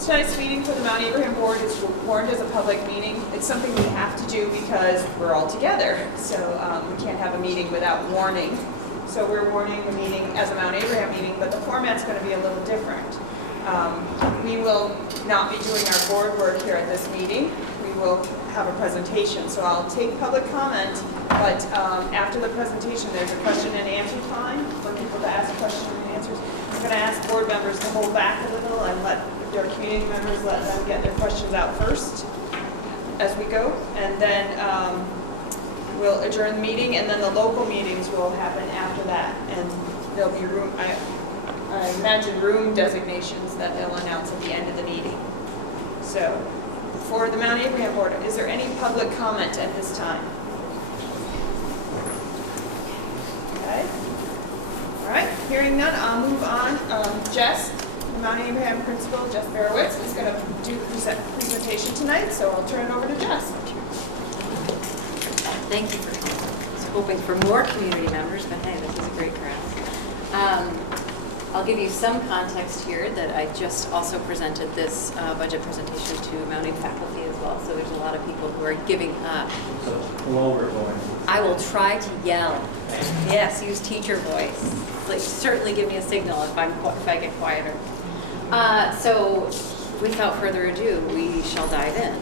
Tonight's meeting for the Mount Abraham Board is warned as a public meeting. It's something we have to do because we're all together. So we can't have a meeting without warning. So we're warning the meeting as a Mount Abraham meeting, but the format's going to be a little different. We will not be doing our board work here at this meeting. We will have a presentation. So I'll take public comment, but after the presentation, there's a question and answer time for people to ask questions and answers. I'm going to ask board members to hold back a little and let their community members, let them get their questions out first as we go. And then we'll adjourn the meeting, and then the local meetings will happen after that. And there'll be room, I imagine, room designations that they'll announce at the end of the meeting. So for the Mount Abraham Board, is there any public comment at this time? Okay. All right, hearing none, I'll move on. Jess, the Mount Abraham principal, Jess Barowitz, is going to do the presentation tonight, so I'll turn it over to Jess. Thank you for coming. I was hoping for more community members, but hey, this is a great crowd. I'll give you some context here that I just also presented this budget presentation to mounting faculty as well, so there's a lot of people who are giving up. So while we're going, I will try to yell. Yes, use teacher voice. Like, certainly give me a signal if I get quieter. So without further ado, we shall dive in.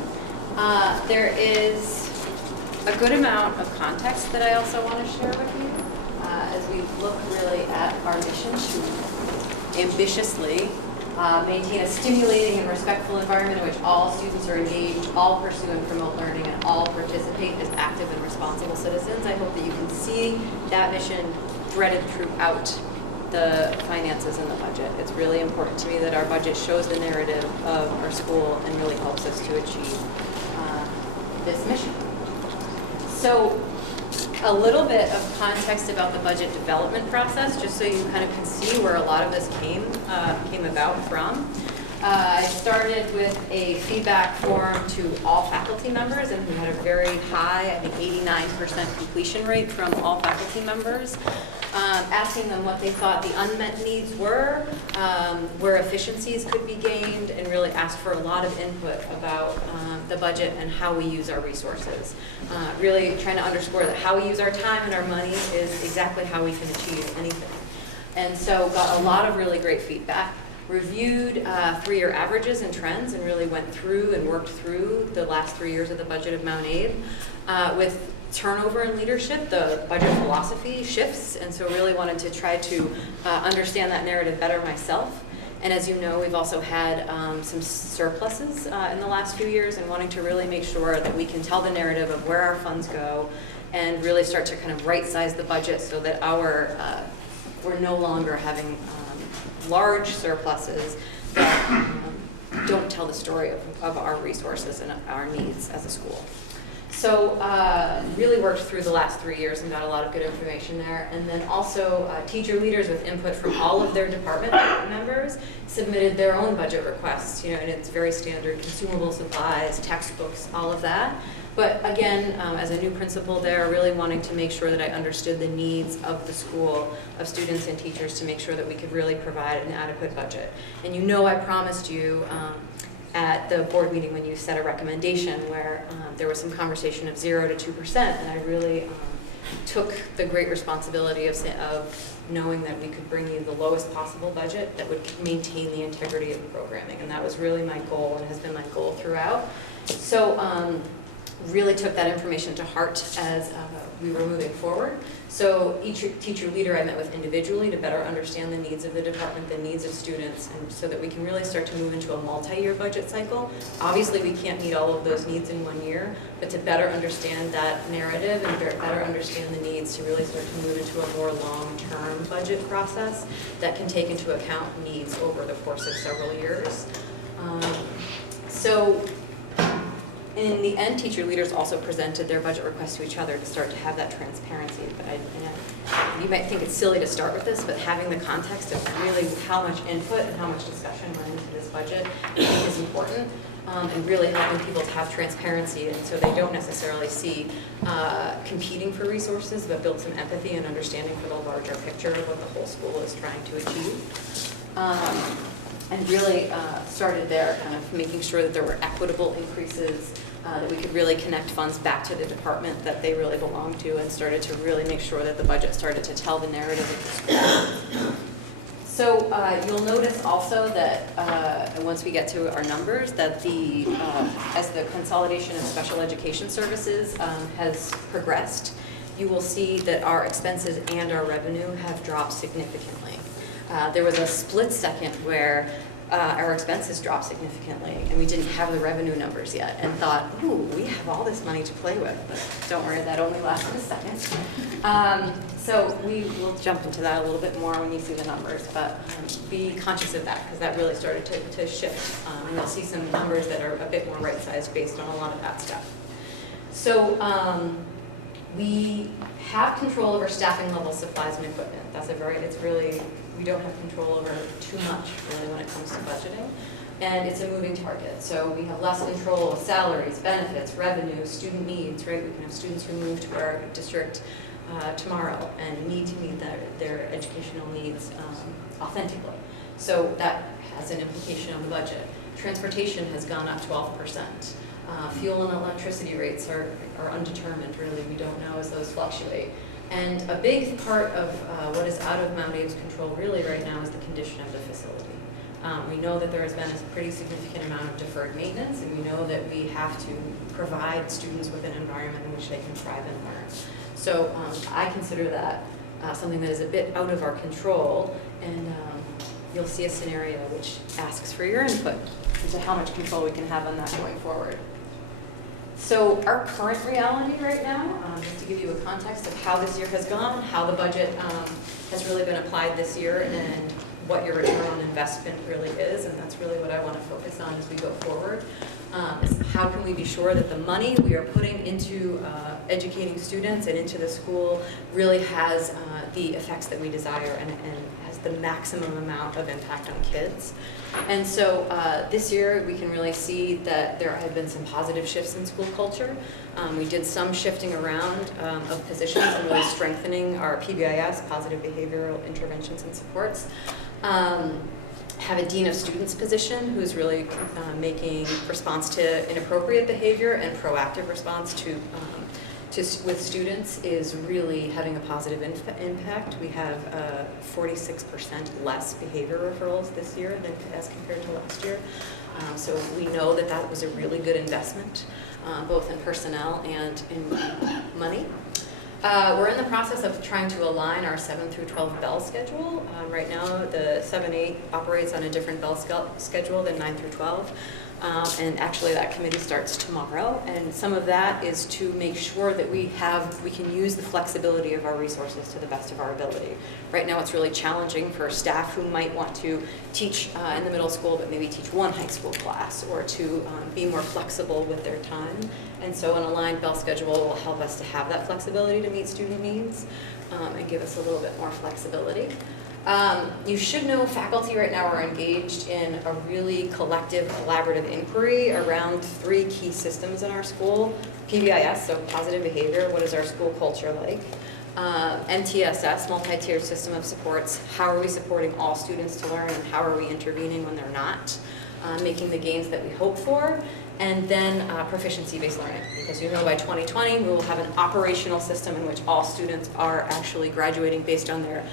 There is a good amount of context that I also want to share with you as we look really at our mission to ambitiously maintain a stimulating and respectful environment in which all students are engaged, all pursue and promote learning, and all participate as active and responsible citizens. I hope that you can see that mission threaded throughout the finances and the budget. It's really important to me that our budget shows the narrative of our school and really helps us to achieve this mission. So a little bit of context about the budget development process, just so you kind of can see where a lot of this came about from. I started with a feedback form to all faculty members, and we had a very high, I think 89% completion rate from all faculty members, asking them what they thought the unmet needs were, where efficiencies could be gained, and really asked for a lot of input about the budget and how we use our resources. Really trying to underscore that how we use our time and our money is exactly how we can achieve anything. And so got a lot of really great feedback. Reviewed 3-year averages and trends, and really went through and worked through the last 3 years of the budget of Mount Abe. With turnover in leadership, the budget philosophy shifts, and so really wanted to try to understand that narrative better myself. And as you know, we've also had some surpluses in the last few years, and wanting to really make sure that we can tell the narrative of where our funds go and really start to kind of right-size the budget so that we're no longer having large surpluses that don't tell the story of our resources and our needs as a school. So really worked through the last 3 years and got a lot of good information there. And then also teacher leaders with input from all of their department members submitted their own budget requests, and it's very standard, consumable supplies, textbooks, all of that. But again, as a new principal there, really wanting to make sure that I understood the needs of the school, of students and teachers, to make sure that we could really provide an adequate budget. And I promised you at the board meeting when you set a recommendation where there was some conversation of 0 to 2%, and I really took the great responsibility of knowing that we could bring you the lowest possible budget that would maintain the integrity of the programming. And that was really my goal and has been my goal throughout. So really took that information to heart as we were moving forward. So each teacher leader I met with individually to better understand the needs of the department, the needs of students, and so that we can really start to move into a multi-year budget cycle. Obviously we can't meet all of those needs in 1 year, but to better understand that narrative and better understand the needs to really start to move into a more long-term budget process that can take into account needs over the course of several years. So in the end, teacher leaders also presented their budget requests to each other to start to have that transparency. But you might think it's silly to start with this, but having the context of really how much input and how much discussion went into this budget I think is important, and really helping people to have transparency, and so they don't necessarily see competing for resources, but build some empathy and understanding for the larger picture of what the whole school is trying to achieve. and really started there, kind of making sure that there were equitable increases, that we could really connect funds back to the department that they really belong to, and started to really make sure that the budget started to tell the narrative of the school. So you'll notice also that once we get to our numbers, that as the consolidation of special education services has progressed, you will see that our expenses and our revenue have dropped significantly. There was a split second where our expenses dropped significantly, and we didn't have the revenue numbers yet, and thought, ooh, we have all this money to play with. But don't worry, that only lasted a second. So we will jump into that a little bit more when you see the numbers, but be conscious of that, because that really started to shift. And you'll see some numbers that are a bit more right-sized based on a lot of that stuff. So we have control over staffing levels, supplies, and equipment. We don't have control over too much, really, when it comes to budgeting. And it's a moving target. So we have less control of salaries, benefits, revenue, student needs, right? We can have students who move to our district tomorrow and need to meet their educational needs authentically. So that has an implication on the budget. Transportation has gone up 12%. Fuel and electricity rates are undetermined, really. We don't know as those fluctuate. And a big part of what is out of Mount Abe's control really right now is the condition of the facility. We know that there has been a pretty significant amount of deferred maintenance, and we know that we have to provide students with an environment in which they can thrive and learn. So I consider that something that is a bit out of our control, and you'll see a scenario which asks for your input into how much control we can have on that going forward. So our current reality right now, just to give you a context of how this year has gone, how the budget has really been applied this year, and what your return on investment really is, and that's really what I want to focus on as we go forward, is how can we be sure that the money we are putting into educating students and into the school really has the effects that we desire and has the maximum amount of impact on kids. And so this year we can really see that there have been some positive shifts in school culture. We did some shifting around of positions and really strengthening our PBIS, positive behavioral interventions and supports. Have a dean of students position who's really making response to inappropriate behavior and proactive response with students is really having a positive impact. We have 46% less behavior referrals this year than as compared to last year. So we know that that was a really good investment, both in personnel and in money. We're in the process of trying to align our 7 through 12 bell schedule. Right now, the 7-8 operates on a different bell schedule than 9 through 12. And actually that committee starts tomorrow, and some of that is to make sure that we can use the flexibility of our resources to the best of our ability. Right now it's really challenging for staff who might want to teach in the middle school but maybe teach one high school class, or to be more flexible with their time. And so an aligned bell schedule will help us to have that flexibility to meet student needs and give us a little bit more flexibility. You should know faculty right now are engaged in a really collective, collaborative inquiry around 3 key systems in our school. PBIS, so positive behavior, what is our school culture like? MTSS, multi-tiered system of supports, how are we supporting all students to learn, and how are we intervening when they're not making the gains that we hope for? And then proficiency-based learning, because you know by 2020 we will have an operational system in which all students are actually graduating based on their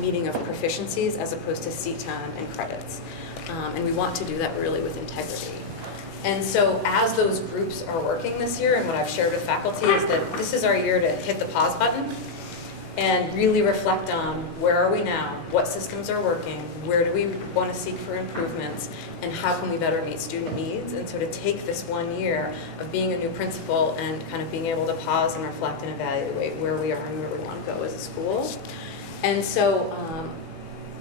meeting of proficiencies as opposed to seat time and credits. And we want to do that really with integrity. And so as those groups are working this year, and what I've shared with faculty is that this is our year to hit the pause button and really reflect on where are we now, what systems are working, where do we want to seek for improvements, and how can we better meet student needs. And so to take this 1 year of being a new principal and kind of being able to pause and reflect and evaluate where we are and where we want to go as a school. And so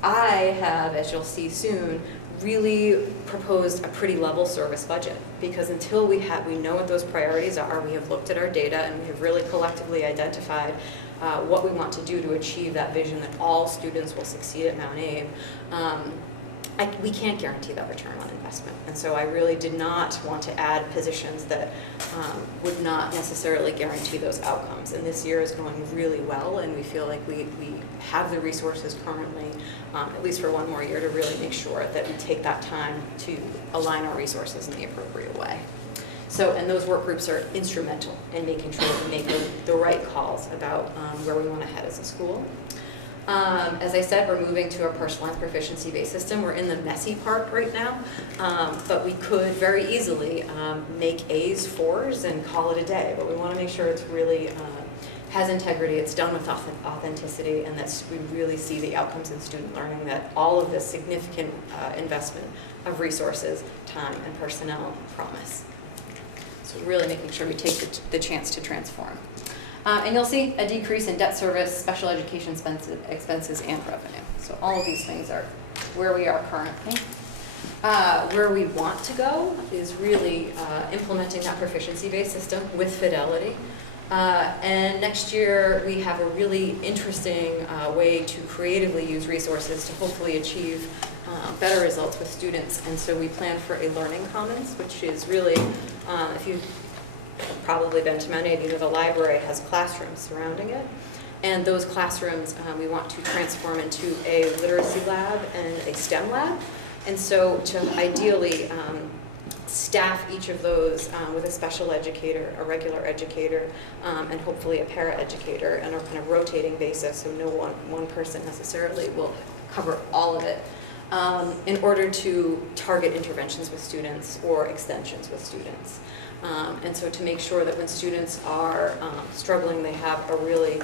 I have, as you'll see soon, really proposed a pretty level service budget, because until we know what those priorities are, we have looked at our data and we have really collectively identified what we want to do to achieve that vision that all students will succeed at Mount Abe. we can't guarantee that return on investment. And so I really did not want to add positions that would not necessarily guarantee those outcomes. And this year is going really well, and we feel like we have the resources currently, at least for one more year, to really make sure that we take that time to align our resources in the appropriate way. So, and those work groups are instrumental in making sure that we make the right calls about where we want to head as a school. As I said, we're moving to a personalized proficiency-based system. We're in the messy part right now, but we could very easily make A's 4s and call it a day. But we want to make sure it's really has integrity, it's done with authenticity, and that we really see the outcomes in student learning, that all of this significant investment of resources, time, and personnel promise. So really making sure we take the chance to transform. And you'll see a decrease in debt service, special education expenses, and revenue. So all of these things are where we are currently. Where we want to go is really implementing that proficiency-based system with fidelity. And next year we have a really interesting way to creatively use resources to hopefully achieve better results with students. And so we plan for a learning commons, which is really, if you've probably been to MtAbe, you know the library has classrooms surrounding it. And those classrooms we want to transform into a literacy lab and a STEM lab. And so to ideally staff each of those with a special educator, a regular educator, and hopefully a para-educator on a kind of rotating basis, so no one person necessarily will cover all of it, in order to target interventions with students or extensions with students. And so to make sure that when students are struggling, they have a really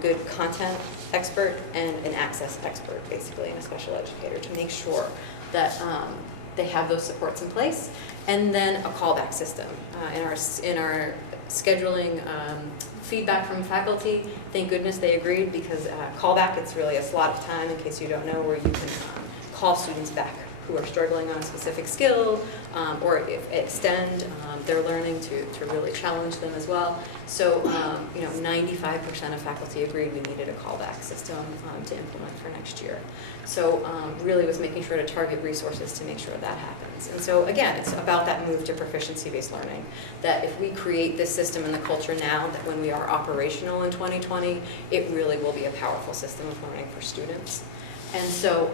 good content expert and an access expert, basically, and a special educator, to make sure that they have those supports in place. And then a callback system. In our scheduling feedback from faculty, thank goodness they agreed, because callback, it's really a slot of time, in case you don't know, where you can call students back who are struggling on a specific skill, or extend their learning to really challenge them as well. So, 95% of faculty agreed we needed a callback system to implement for next year. So really was making sure to target resources to make sure that happens. And so again, it's about that move to proficiency-based learning, that if we create this system and the culture now, that when we are operational in 2020, it really will be a powerful system of learning for students. And so,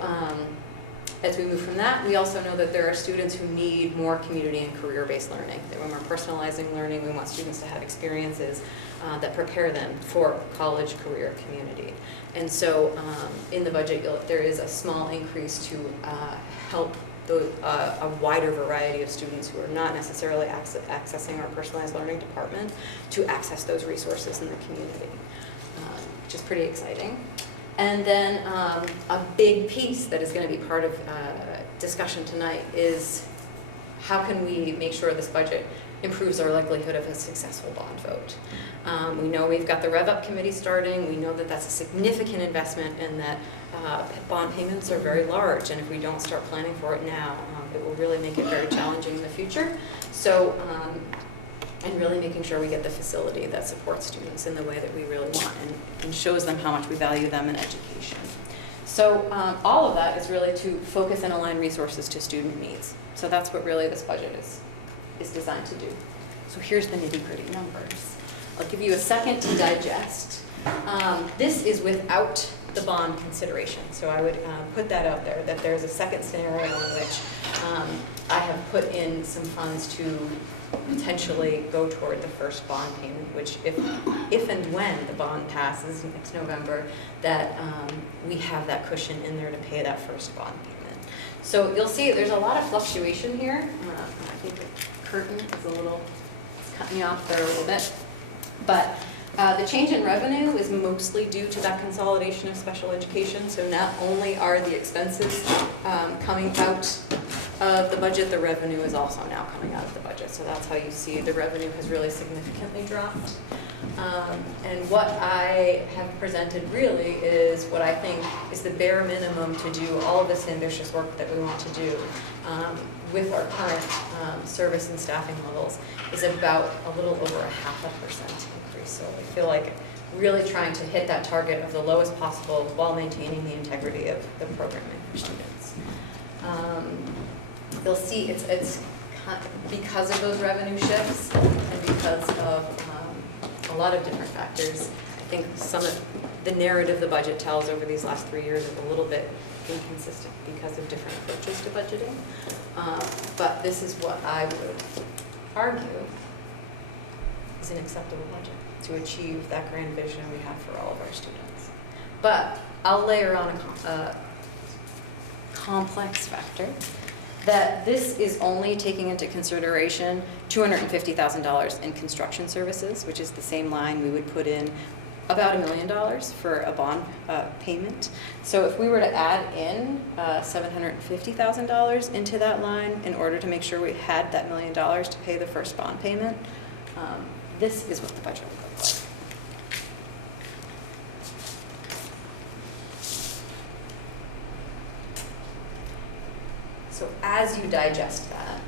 as we move from that, we also know that there are students who need more community and career-based learning. That when we're personalizing learning, we want students to have experiences that prepare them for college, career, community. And so in the budget, there is a small increase to help a wider variety of students who are not necessarily accessing our personalized learning department to access those resources in the community, which is pretty exciting. And then a big piece that is going to be part of discussion tonight is how can we make sure this budget improves our likelihood of a successful bond vote. We know we've got the Rev Up Committee starting. We know that that's a significant investment, and that bond payments are very large, and if we don't start planning for it now, it will really make it very challenging in the future. So, and really making sure we get the facility that supports students in the way that we really want, and shows them how much we value them in education. So all of that is really to focus and align resources to student needs. So that's what really this budget is designed to do. So here's the nitty-gritty numbers. I'll give you a second to digest. This is without the bond consideration. So I would put that out there, that there's a second scenario in which I have put in some funds to potentially go toward the first bond payment, which if and when the bond passes next November, that we have that cushion in there to pay that first bond payment. So you'll see there's a lot of fluctuation here. I think the curtain is it's cutting me off there a little bit. But the change in revenue is mostly due to that consolidation of special education. So not only are the expenses coming out of the budget, the revenue is also now coming out of the budget. So that's how you see the revenue has really significantly dropped. And what I have presented really is what I think is the bare minimum to do all of this ambitious work that we want to do with our current service and staffing levels, is about a little over a 0.5% increase. So I feel like really trying to hit that target of the lowest possible while maintaining the integrity of the programming for students. You'll see it's because of those revenue shifts and because of a lot of different factors. I think some of the narrative the budget tells over these last 3 years is a little bit inconsistent because of different approaches to budgeting. But this is what I would argue is an acceptable budget to achieve that grand vision we have for all of our students. But I'll layer on a complex factor that this is only taking into consideration $250,000 in construction services, which is the same line we would put in about $1 million for a bond payment. So if we were to add in $750,000 into that line in order to make sure we had that $1 million to pay the first bond payment, this is what the budget would look like. So as you digest that,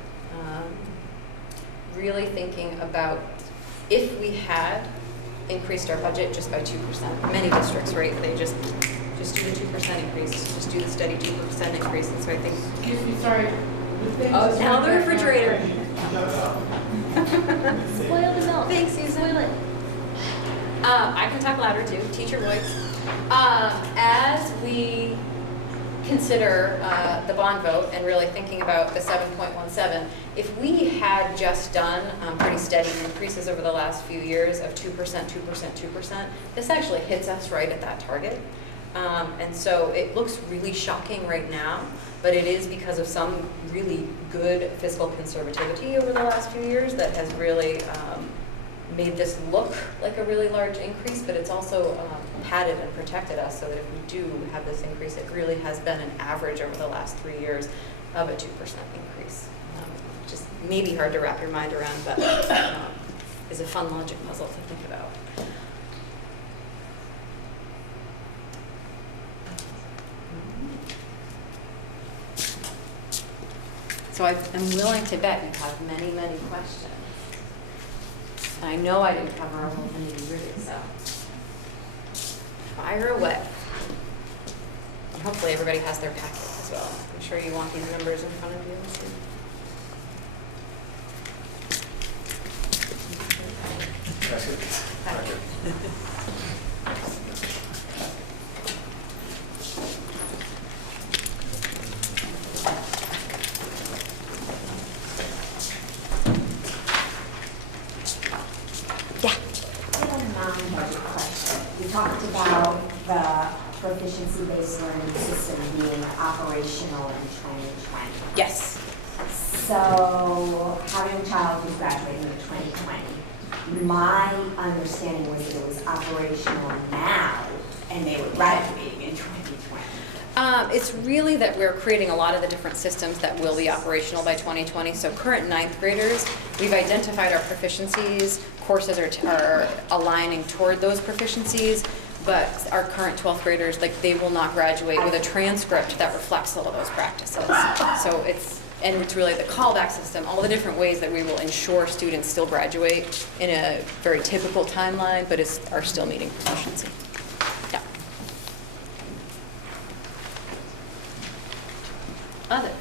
really thinking about if we had increased our budget just by 2%, many districts, right, they just do the 2% increase, just do the steady 2% increase, and so I think... Excuse me, sorry. Oh, now the refrigerator. Spoil the milk. Thanks, Susan. Spoil it. I can talk louder too, teacher voice. As we consider the bond vote and really thinking about the 7.17, if we had just done pretty steady increases over the last few years of 2%, 2%, 2%, this actually hits us right at that target. And so it looks really shocking right now, but it is because of some really good fiscal conservativity over the last few years that has really made this look like a really large increase, but it's also padded and protected us so that if we do have this increase, it really has been an average over the last 3 years of a 2% increase. Just maybe hard to wrap your mind around, but is a fun logic puzzle to think about. So I'm willing to bet you have many, many questions. And I know I didn't cover a whole nitty-gritty, so fire away. And hopefully everybody has their packet as well. I'm sure you want these numbers in front of you. Packet. We talked about the proficiency-based learning system being operational in 2020. Yes. So, having a child who's graduating in 2020, my understanding was that it was operational now, and they were graduating in 2020. It's really that we're creating a lot of the different systems that will be operational by 2020. So current 9th graders, we've identified our proficiencies. Courses are aligning toward those proficiencies, but our current 12th graders, like, they will not graduate with a transcript that reflects all of those practices. So it's really the callback system, all the different ways that we will ensure students still graduate in a very typical timeline, but are still meeting proficiency. Yeah. Others?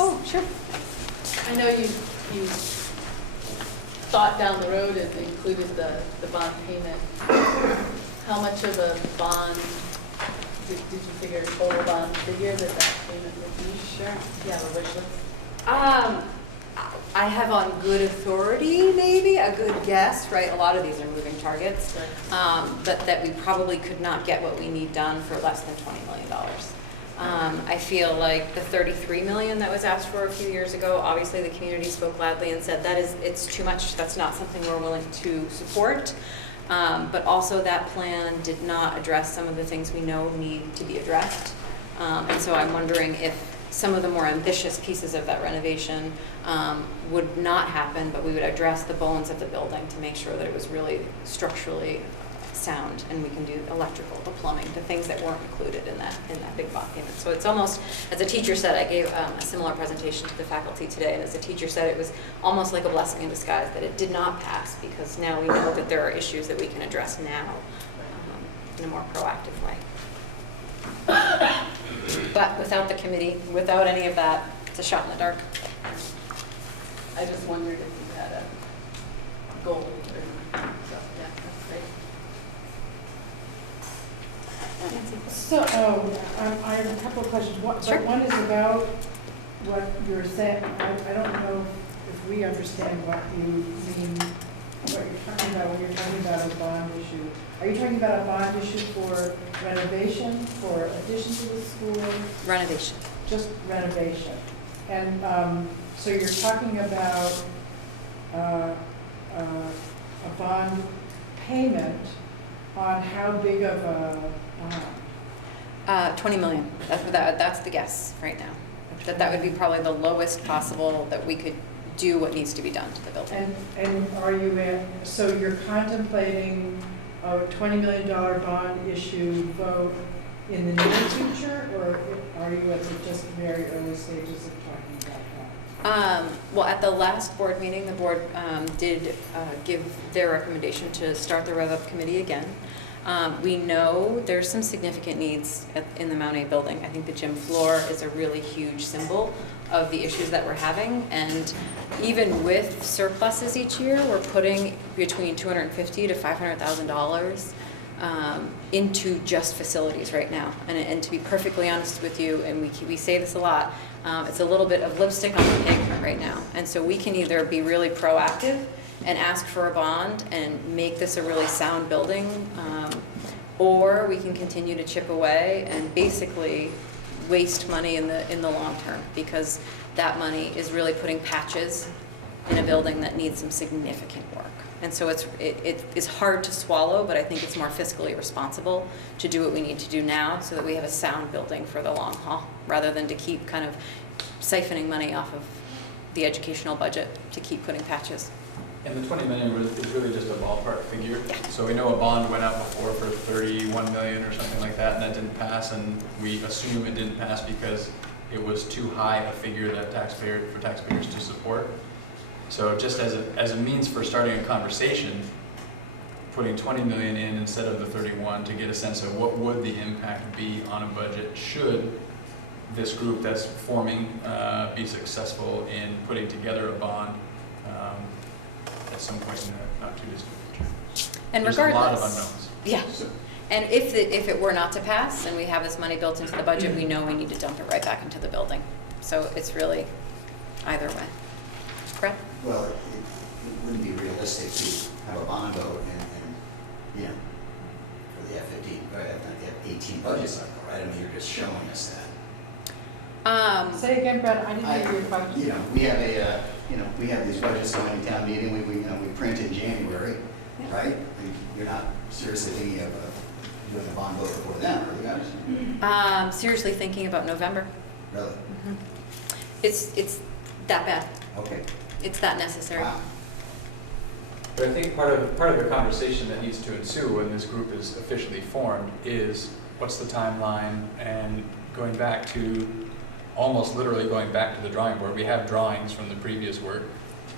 Oh, sure. I know you thought down the road and included the bond payment. How much of a bond, did you figure a total bond figure that payment would be? Sure. Yeah, a wish list. I have on good authority, maybe, a good guess, right? A lot of these are moving targets, but that we probably could not get what we need done for less than $20 million. I feel like the $33 million that was asked for a few years ago, obviously the community spoke loudly and said it's too much, that's not something we're willing to support. But also that plan did not address some of the things we know need to be addressed. And so I'm wondering if some of the more ambitious pieces of that renovation would not happen, but we would address the bones of the building to make sure that it was really structurally sound, and we can do electrical, the plumbing, the things that weren't included in that big bond payment. So it's almost, as a teacher said, I gave a similar presentation to the faculty today, and as a teacher said, it was almost like a blessing in disguise that it did not pass, because now we know that there are issues that we can address now in a more proactive way. But without the committee, without any of that, it's a shot in the dark. I just wondered if you had a goal or, so, yeah, that's great. So, I have a couple of questions. Sure. One is about what you're saying. I don't know if we understand what you mean, what you're talking about when you're talking about a bond issue. Are you talking about a bond issue for renovation, for addition to the school? Renovation. Just renovation. And so you're talking about a bond payment on how big of a 20 million. That's the guess right now. That would be probably the lowest possible that we could do what needs to be done to the building. And are you so you're contemplating a $20 million bond issue vote in the near future, or are you at the just very early stages of talking about that? Well, at the last board meeting, the board did give their recommendation to start the Rev Up Committee again. We know there's some significant needs in the Mount A building. I think the gym floor is a really huge symbol of the issues that we're having, and even with surpluses each year, we're putting between $250,000 to $500,000 into just facilities right now. And to be perfectly honest with you, and we say this a lot, it's a little bit of lipstick on the pavement right now. And so we can either be really proactive and ask for a bond and make this a really sound building, or we can continue to chip away and basically waste money in the long term, because that money is really putting patches in a building that needs some significant work. And so it's hard to swallow, but I think it's more fiscally responsible to do what we need to do now so that we have a sound building for the long haul, rather than to keep kind of siphoning money off of the educational budget to keep putting patches. And the 20 million is really just a ballpark figure. Yeah. So we know a bond went out before for 31 million or something like that, and that didn't pass, and we assume it didn't pass because it was too high a figure that for taxpayers to support. So just as a means for starting a conversation, putting 20 million in instead of the 31 to get a sense of what would the impact be on a budget should this group that's forming be successful in putting together a bond at some point in the not too distant future. And There's regardless, a lot of unknowns. Yeah. And if it were not to pass and we have this money built into the budget, we know we need to dump it right back into the building. So it's really either way. Brett? Well, it wouldn't be realistic to have a bond vote and for the F-15, or F-18 budget cycle, right? I mean, you're just showing us that. Say again, Brett, I didn't hear your question. We have we have these budgets going to town meeting, we print in January, right? You're not seriously thinking of doing a bond vote before then, are you guys? Seriously thinking about November. Really? Mm-hmm. It's that bad. Okay. It's that necessary. Wow. But I think part of the conversation that needs to ensue when this group is officially formed is what's the timeline, and going back to almost literally going back to the drawing board. We have drawings from the previous work,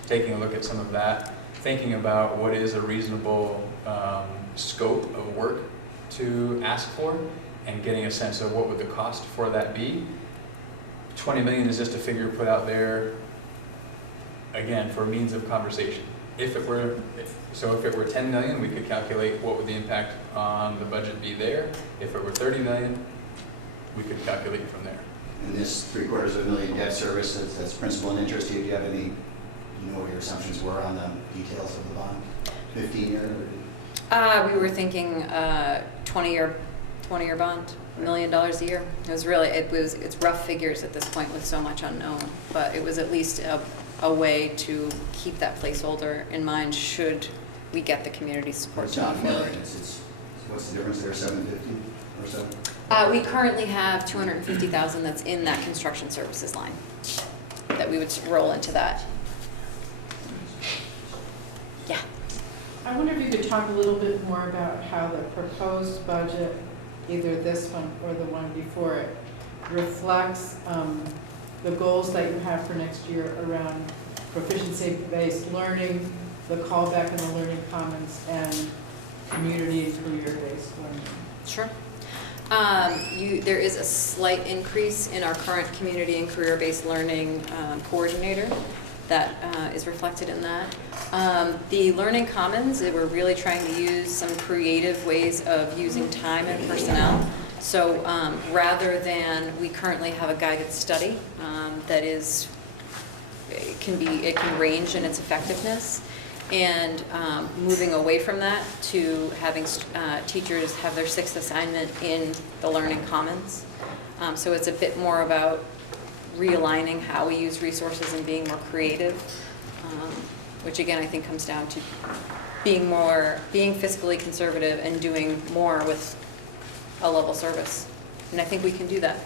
taking a look at some of that, thinking about what is a reasonable scope of work to ask for, and getting a sense of what would the cost for that be. 20 million is just a figure put out there, again, for means of conversation. If it were 10 million, we could calculate what would the impact on the budget be there. If it were 30 million, we could calculate from there. And this $750,000 debt service, that's principal and interest, do you have any, what your assumptions were on the details of the bond? 15-year? We were thinking 20-year bond, $1 million a year. It's rough figures at this point with so much unknown, but it was at least a way to keep that placeholder in mind should we get the community support. It's not fair. What's the difference there, 750 or so? We currently have $250,000 that's in that construction services line that we would roll into that. Yeah. I wonder if you could talk a little bit more about how the proposed budget, either this one or the one before it, reflects the goals that you have for next year around proficiency-based learning, the callback and the learning commons, and community and career-based learning. Sure. There is a slight increase in our current community and career-based learning coordinator that is reflected in that. The learning commons, we're really trying to use some creative ways of using time and personnel. So rather than, we currently have a guided study that is, it can range in its effectiveness. And moving away from that to having teachers have their 6th assignment in the learning commons. So it's a bit more about realigning how we use resources and being more creative, which again I think comes down to being fiscally conservative and doing more with a level service. And I think we can do that.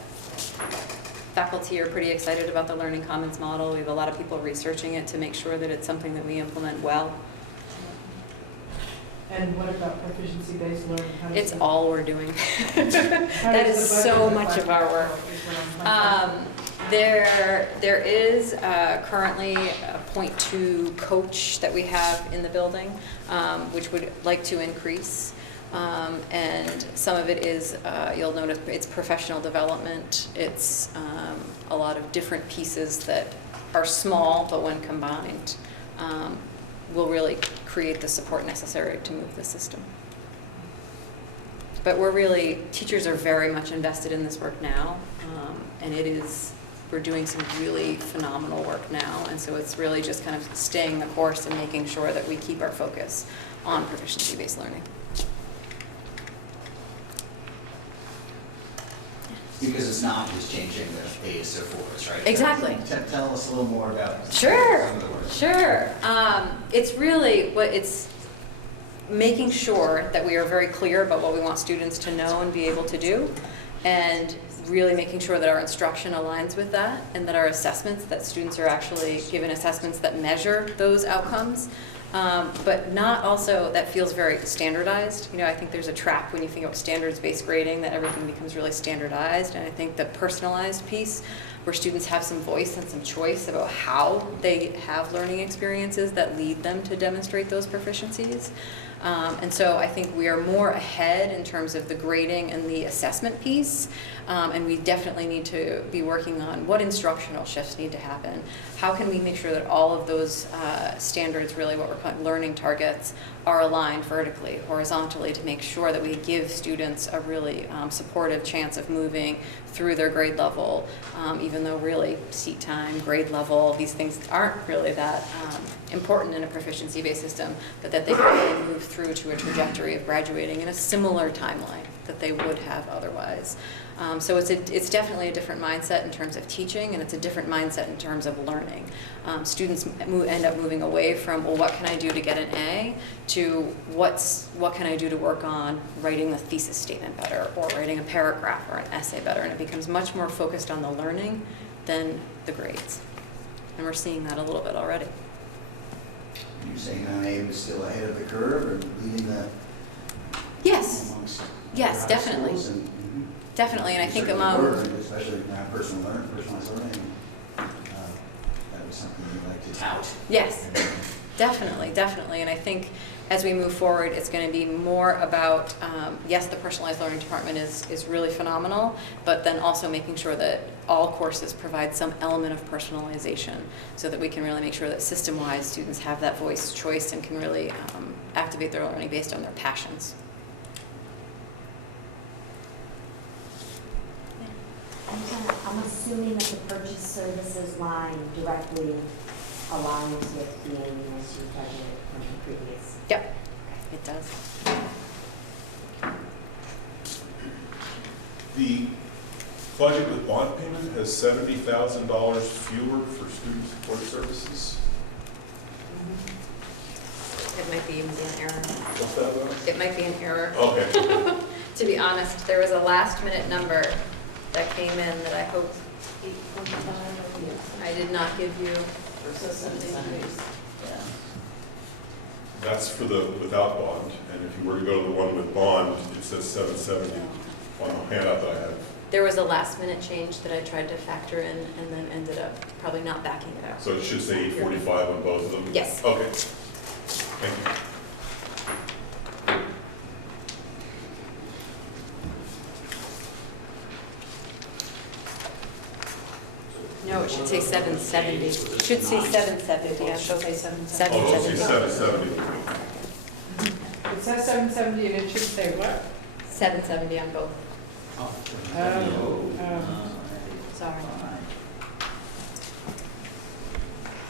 Faculty are pretty excited about the Learning Commons model. We have a lot of people researching it to make sure that it's something that we implement well. And what about proficiency-based learning? It's all we're doing. That is so much of our work. There is currently a .2 coach that we have in the building, which would like to increase. And some of it is, you'll notice, it's professional development. It's a lot of different pieces that are small, but when combined, will really create the support necessary to move the system. But teachers are very much invested in this work now, and we're doing some really phenomenal work now, and so it's really just kind of staying the course and making sure that we keep our focus on proficiency-based learning. Because it's not just changing the A's to 4s, right? Exactly. Tell us a little more about Sure, some of the work. sure. It's really it's making sure that we are very clear about what we want students to know and be able to do, and really making sure that our instruction aligns with that, and that our assessments, that students are actually given assessments that measure those outcomes, but not also that feels very standardized. You know, I think there's a trap when you think about standards-based grading that everything becomes really standardized, and I think the personalized piece where students have some voice and some choice about how they have learning experiences that lead them to demonstrate those proficiencies. And so I think we are more ahead in terms of the grading and the assessment piece, and we definitely need to be working on what instructional shifts need to happen. How can we make sure that all of those standards, really what we're calling learning targets, are aligned vertically, horizontally, to make sure that we give students a really supportive chance of moving through their grade level, even though really seat time, grade level, these things aren't really that important in a proficiency-based system, but that they can really move through to a trajectory of graduating in a similar timeline that they would have otherwise. So it's definitely a different mindset in terms of teaching, and it's a different mindset in terms of learning. Students end up moving away from, well, what can I do to get an A, to what can I do to work on writing the thesis statement better, or writing a paragraph or an essay better, and it becomes much more focused on the learning than the grades. And we're seeing that a little bit already. You're saying Abe is still ahead of the curve and leading the Yes. amongst Yes, high definitely. schools and, Definitely, and I think certainly among... were, especially around personalized learning, that was something you like to tout. Yes, definitely, definitely. And I think as we move forward, it's going to be more about, yes, the personalized learning department is really phenomenal, but then also making sure that all courses provide some element of personalization so that we can really make sure that system-wise students have that voice, choice, and can really activate their learning based on their passions. I'm assuming that the purchase services line directly aligns with the MSU budget from the previous. Yep, it does. The budget with bond payment has $70,000 fewer for student support services. It might be even an error. What's that about? It might be an error. Okay. To be honest, there was a last-minute number that came in that I hope I did not give you. So something, yeah. That's for the without bond, and if you were to go to the one with bond, it says 770 on the handout that I have. There was a last minute change that I tried to factor in and then ended up probably not backing it out. So it should say 845 on both of them? Yes. Okay. Thank you. No, it should say 770. It should say 770, yeah, she'll say 770. Oh, it'll say 770. It says 770 and it should say what? 770 on both. Sorry.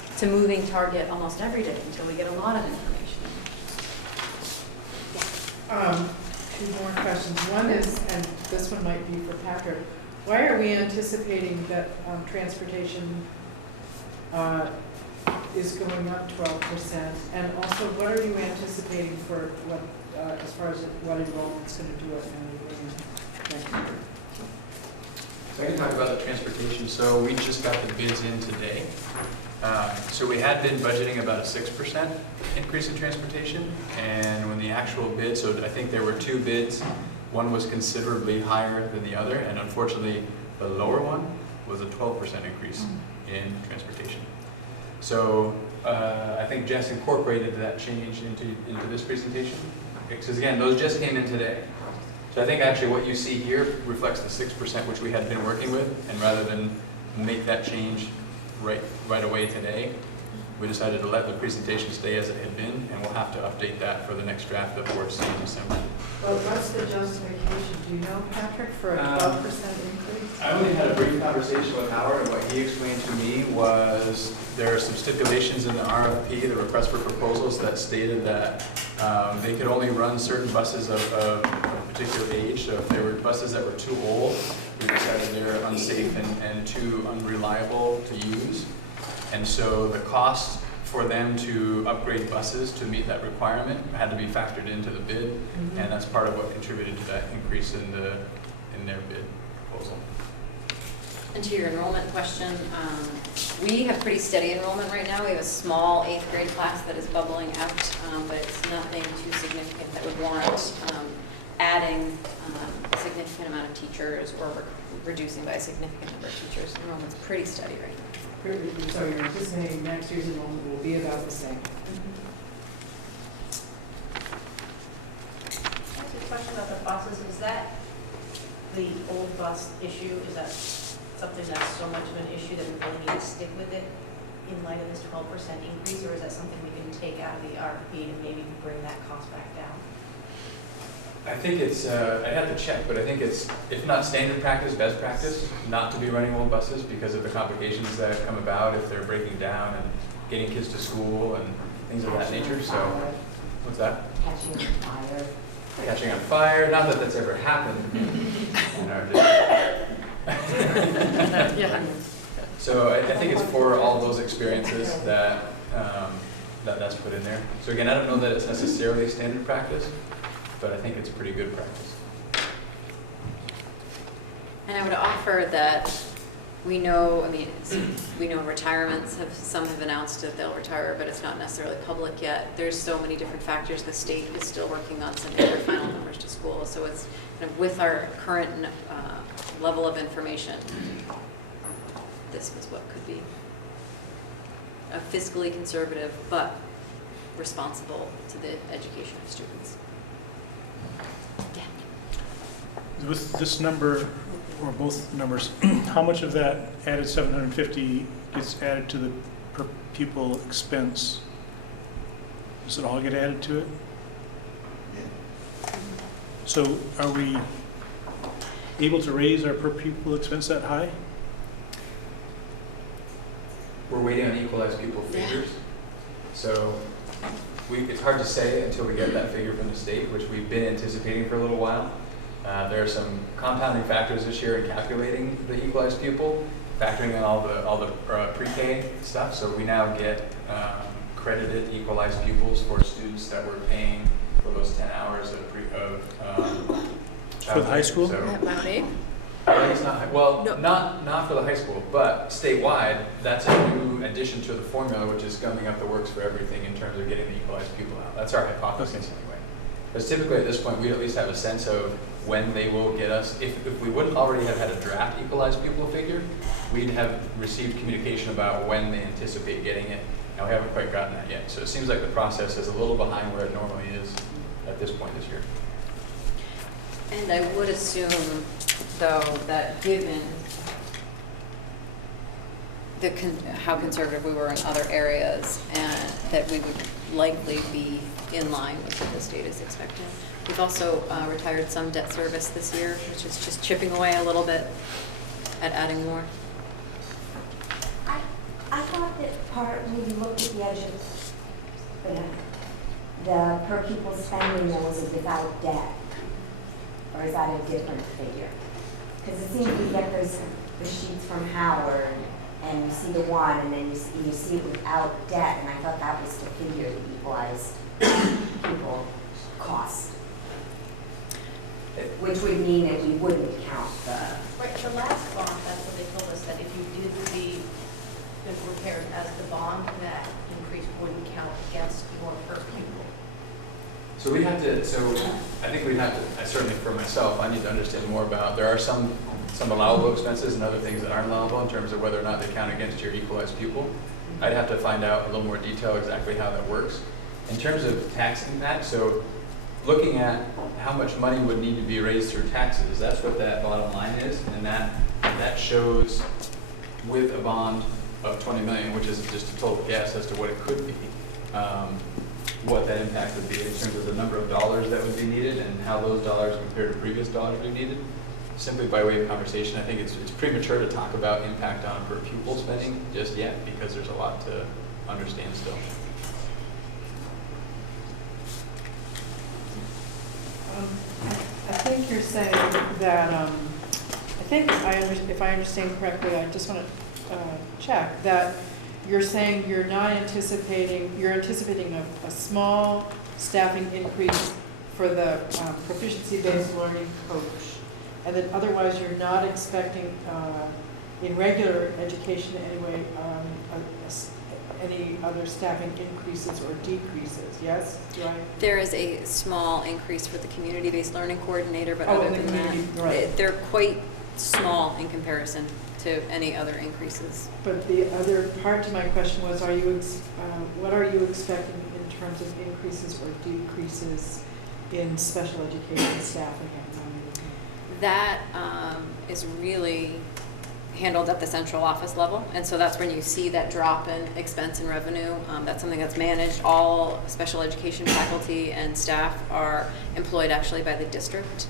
It's a moving target almost every day until we get a lot of information. Two more questions. One is, and this one might be for Patrick, why are we anticipating that transportation is going up 12%? And also, what are you anticipating for what, as far as what enrollment's going to do it next year? So I can talk about the transportation. So we just got the bids in today. So we had been budgeting about a 6% increase in transportation, and when the actual bid, so I think there were two bids. One was considerably higher than the other, and unfortunately, the lower one was a 12% increase in transportation. So I think Jess incorporated that change into this presentation, because again, those just came in today. So I think actually what you see here reflects the 6% which we had been working with, and rather than make that change right away today, we decided to let the presentation stay as it had been, and we'll have to update that for the next draft that we'll see in December. Well, what's the justification? Do you know, Patrick, for a 12% increase? I only had a brief conversation with Howard, and what he explained to me was there are some stipulations in the RFP, the request for proposals, that stated that they could only run certain buses of a particular age. So if there were buses that were too old, we decided they're unsafe and too unreliable to use. And so the cost for them to upgrade buses to meet that requirement had to be factored into the bid, and that's part of what contributed to that increase in their bid proposal. And to your enrollment question, we have pretty steady enrollment right now. We have a small 8th grade class that is bubbling out, but it's nothing too significant that would warrant adding a significant amount of teachers or reducing by a significant number of teachers. Enrollment's pretty steady right now. So you're anticipating next year's enrollment will be about the same? That's a question about the buses. Is that the old bus issue? Is that something that's so much of an issue that we really need to stick with it in light of this 12% increase, or is that something we can take out of the RFP and maybe bring that cost back down? I think it's, I have to check, but I think it's, if not standard practice, best practice, not to be running old buses because of the complications that come about if they're breaking down and getting kids to school and things of that nature. So, what's that? Catching on fire. Catching on fire. Not that that's ever happened in our district. So I think it's for all those experiences that that's put in there. So again, I don't know that it's necessarily standard practice, but I think it's pretty good practice. And I would offer that we know, we know retirements some have announced that they'll retire, but it's not necessarily public yet. There's so many different factors. The state is still working on sending their final numbers to school. So it's kind of with our current level of information, this was what could be a fiscally conservative but responsible to the education of students. With this number, or both numbers, how much of that added 750 gets added to the per pupil expense? Does it all get added to it? Yeah. So are we able to raise our per pupil expense that high? We're waiting on equalized pupil figures. So it's hard to say until we get that figure from the state, which we've been anticipating for a little while. There are some compounding factors this year in calculating the equalized pupil, factoring in all the pre-K stuff. So we now get credited equalized pupils for students that were paying for those 10 hours of For the high school? So, At Mount Abe? At least not, well, No. not for the high school, but statewide, that's a new addition to the formula, which is gumming up the works for everything in terms of getting the equalized pupil out. That's our hypothesis anyway. Because typically at this point, we'd at least have a sense of when they will get us, if we wouldn't already have had a draft equalized pupil figure, we'd have received communication about when they anticipate getting it, and we haven't quite gotten that yet. So it seems like the process is a little behind where it normally is at this point this year. And I would assume, though, that given how conservative we were in other areas, and that we would likely be in line with what the state is expecting. We've also retired some debt service this year, which is just chipping away a little bit at adding more. I thought that when you looked at the edge of the per pupil spending, there was a without debt. Or is that a different figure? Because it seems we get the sheets from Howard, and you see the one, and then you see it without debt, and I thought that was to figure the equalized pupil cost. Which would mean that we wouldn't count the... Right, the last bond, that's what they told us, that if you did the repairs as the bond, that increase wouldn't count against your per pupil. So we have to, I think we'd have to, certainly for myself, I need to understand more about, there are some allowable expenses and other things that aren't allowable in terms of whether or not they count against your equalized pupil. I'd have to find out a little more detail exactly how that works. In terms of tax impact, so looking at how much money would need to be raised through taxes, that's what that bottom line is, and that shows with a bond of 20 million, which is just a total guess as to what it could be, what that impact would be in terms of the number of dollars that would be needed and how those dollars compare to previous dollars we needed. Simply by way of conversation, I think it's premature to talk about impact on per pupil spending just yet because there's a lot to understand still. I think you're saying that, I think if I understand correctly, I just want to check, that you're saying you're anticipating a small staffing increase for the proficiency-based learning coach, and that otherwise you're not expecting, in regular education anyway, any other staffing increases or decreases, yes? There is a small increase for the community-based learning coordinator, but Oh, other in the than that, community, right. they're quite small in comparison to any other increases. But the other part to my question was, what are you expecting in terms of increases or decreases in special education staffing? That is really handled at the central office level, and so that's when you see that drop in expense and revenue. That's something that's managed. All special education faculty and staff are employed actually by the district.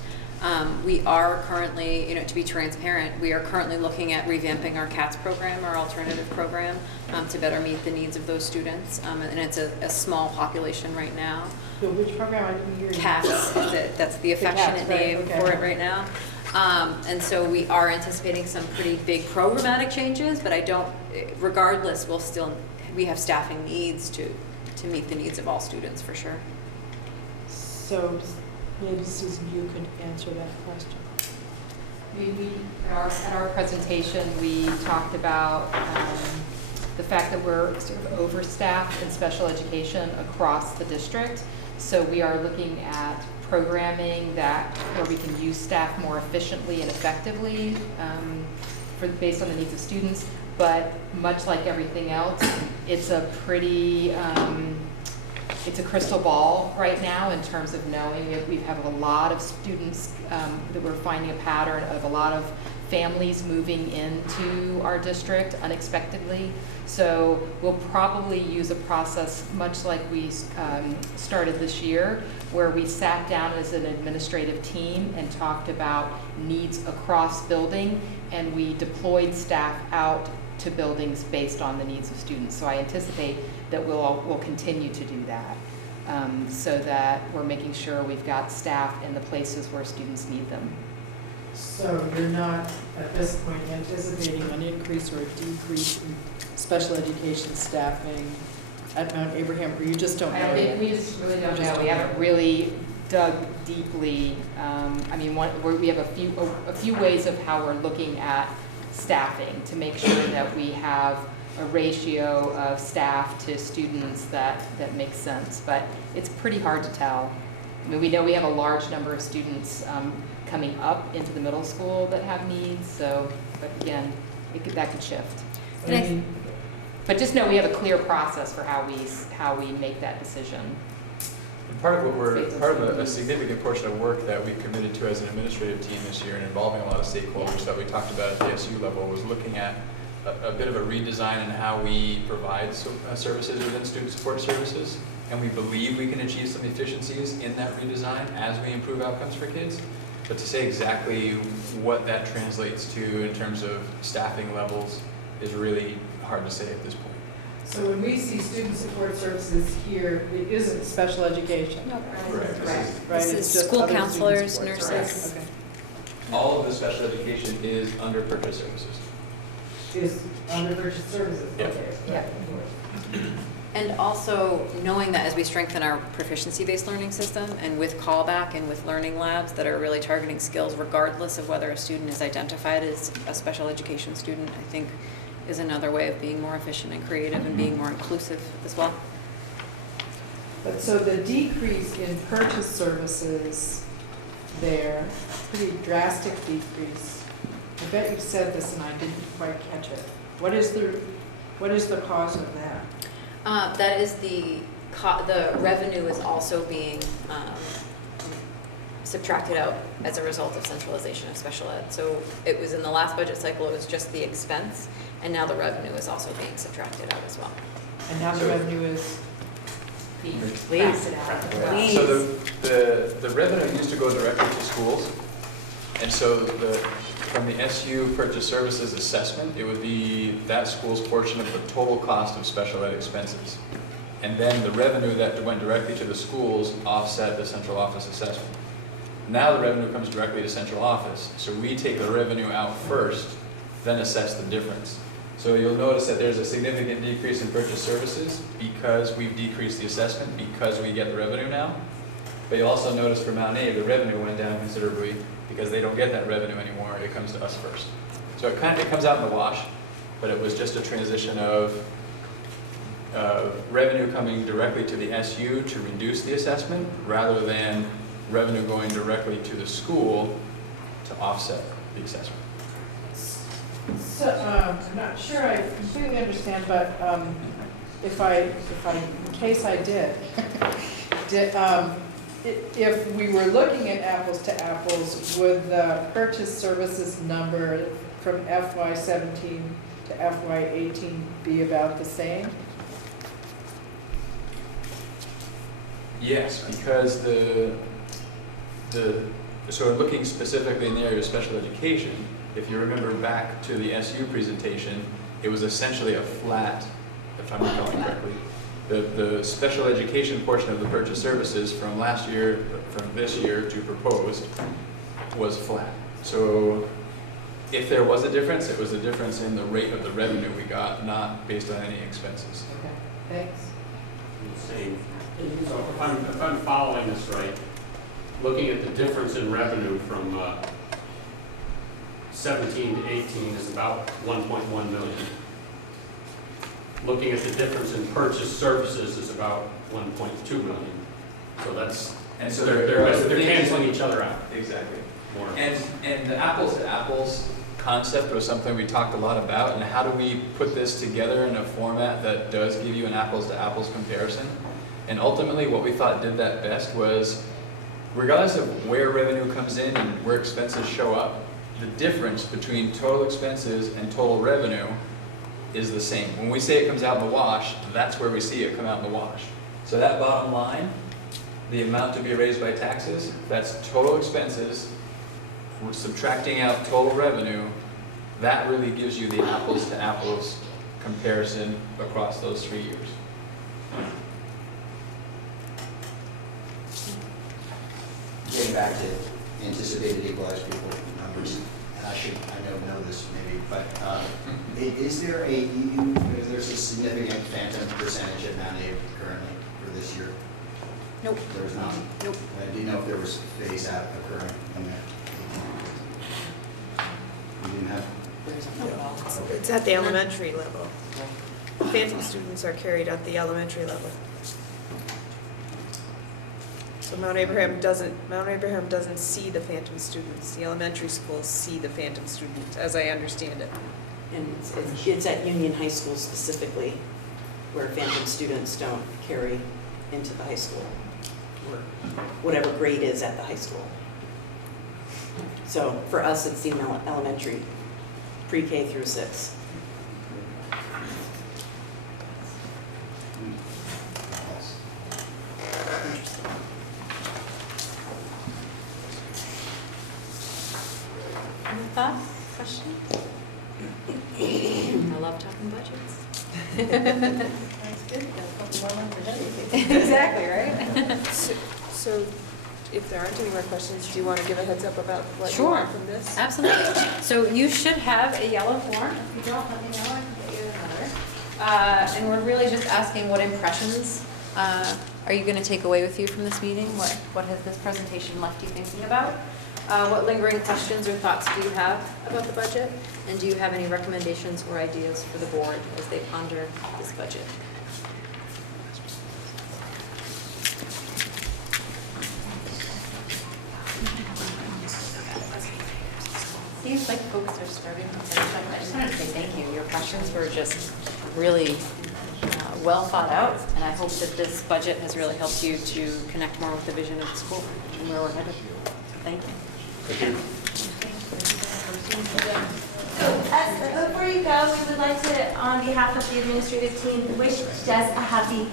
We are currently, to be transparent, we are currently looking at revamping our CATS program, our alternative program, to better meet the needs of those students, and it's a small population right now. So which program? I didn't hear you. CATS, that's the affectionate name for it right now. And so we are anticipating some pretty big programmatic changes, but regardless, we have staffing needs to meet the needs of all students for sure. So maybe Susan, you could answer that question. At our presentation, we talked about the fact that we're sort of overstaffed in special education across the district. So we are looking at programming where we can use staff more efficiently and effectively based on the needs of students. But much like everything else, it's a crystal ball right now in terms of knowing. We have a lot of students that we're finding a pattern of a lot of families moving into our district unexpectedly. So we'll probably use a process much like we started this year, where we sat down as an administrative team and talked about needs across building, and we deployed staff out to buildings based on the needs of students. So I anticipate that we'll continue to do that, so that we're making sure we've got staff in the places where students need them. So you're not, at this point, anticipating an increase or a decrease in special education staffing at Mount Abraham, or you just don't know yet? We just really don't know. We haven't really dug deeply. I mean, we have a few ways of how we're looking at staffing to make sure that we have a ratio of staff to students that makes sense. But it's pretty hard to tell. I mean, we know we have a large number of students coming up into the middle school that have needs. So, but again, that could shift. But just know we have a clear process for how we make that decision. And part of a significant portion of work that we committed to as an administrative team this year and involving a lot of stakeholders that we talked about at the SU level was looking at a bit of a redesign in how we provide services within student support services. And we believe we can achieve some efficiencies in that redesign as we improve outcomes for kids. But to say exactly what that translates to in terms of staffing levels is really hard to say at this point. So when we see student support services here, it isn't special education. No. Correct. Right. This It's is just school other student counselors, support. nurses. Okay. All of the special education is under purchase services. Is under purchase services. Yeah. Okay. Yeah. And also knowing that as we strengthen our proficiency-based learning system and with callback and with learning labs that are really targeting skills regardless of whether a student is identified as a special education student, I think is another way of being more efficient and creative and being more inclusive as well. But so the decrease in purchase services there, pretty drastic decrease. I bet you said this and I didn't quite catch it. What is the cause of that? That is the revenue is also being subtracted out as a result of centralization of special ed. So it was in the last budget cycle, it was just the expense, and now the revenue is also being subtracted out as well. And now the revenue is? Please. So the revenue used to go directly to schools, and so from the SU purchase services assessment, it would be that school's portion of the total cost of special ed expenses. And then the revenue that went directly to the schools offset the central office assessment. Now the revenue comes directly to central office, so we take the revenue out first, then assess the difference. So you'll notice that there's a significant decrease in purchase services because we've decreased the assessment because we get the revenue now. But you'll also notice for Mount A, the revenue went down considerably because they don't get that revenue anymore. It comes to us first. So it comes out in the wash, but it was just a transition of revenue coming directly to the SU to reduce the assessment rather than revenue going directly to the school to offset the assessment. So, I'm not sure I completely understand, but if in case I did, if we were looking at apples to apples, would the purchase services number from FY17 to FY18 be about the same? Yes, because so looking specifically in the area of special education, if you remember back to the SU presentation, it was essentially a flat, if I'm recalling correctly. The special education portion of the purchase services from this year to proposed was flat. So if there was a difference, it was a difference in the rate of the revenue we got, not based on any expenses. Okay, thanks. Same. So if I'm following this right, looking at the difference in revenue from 17 to 18 is about 1.1 million. Looking at the difference in purchase services is about 1.2 million. So that's, And so they're canceling each other out. Exactly. More. And the apples to apples concept was something we talked a lot about, and how do we put this together in a format that does give you an apples to apples comparison. And ultimately what we thought did that best was, regardless of where revenue comes in and where expenses show up, the difference between total expenses and total revenue is the same. When we say it comes out in the wash, that's where we see it come out in the wash. So that bottom line, the amount to be raised by taxes, that's total expenses, we're subtracting out total revenue, that really gives you the apples to apples comparison across those 3 years. Getting back to anticipated equalized pupil numbers, and I know this maybe, but is there there's a significant phantom percentage at Mount Abe currently for this year? Nope. There's none? Nope. Do you know if there was phase out occurring in there? You didn't have? Okay. It's at the elementary level. Phantom students are carried at the elementary level. So Mount Abraham doesn't see the phantom students. The elementary schools see the phantom students, as I understand it. And it's at Union High School specifically, where phantom students don't carry into the high school, or whatever grade is at the high school. So for us, it's the elementary, pre-K through 6. Any thoughts, questions? I love talking budgets. That's good, got a couple more months ahead of you. Exactly, right? So if there aren't any more questions, do you want to give a heads up about what you Sure. want from this? Absolutely. So you should have a yellow form. If you don't, let me know, I can get you another. And we're really just asking what impressions are you going to take away with you from this meeting? What has this presentation left you thinking about? What lingering questions or thoughts do you have about the budget? And do you have any recommendations or ideas for the board as they ponder this budget? Seems like folks are starting to finish up. I just wanted to say thank you. Your questions were just really well thought out, and I hope that this budget has really helped you to connect more with the vision of the school and where we're headed. So thank you. So before you go, we would like to, on behalf of the administrative team, wish Jess a happy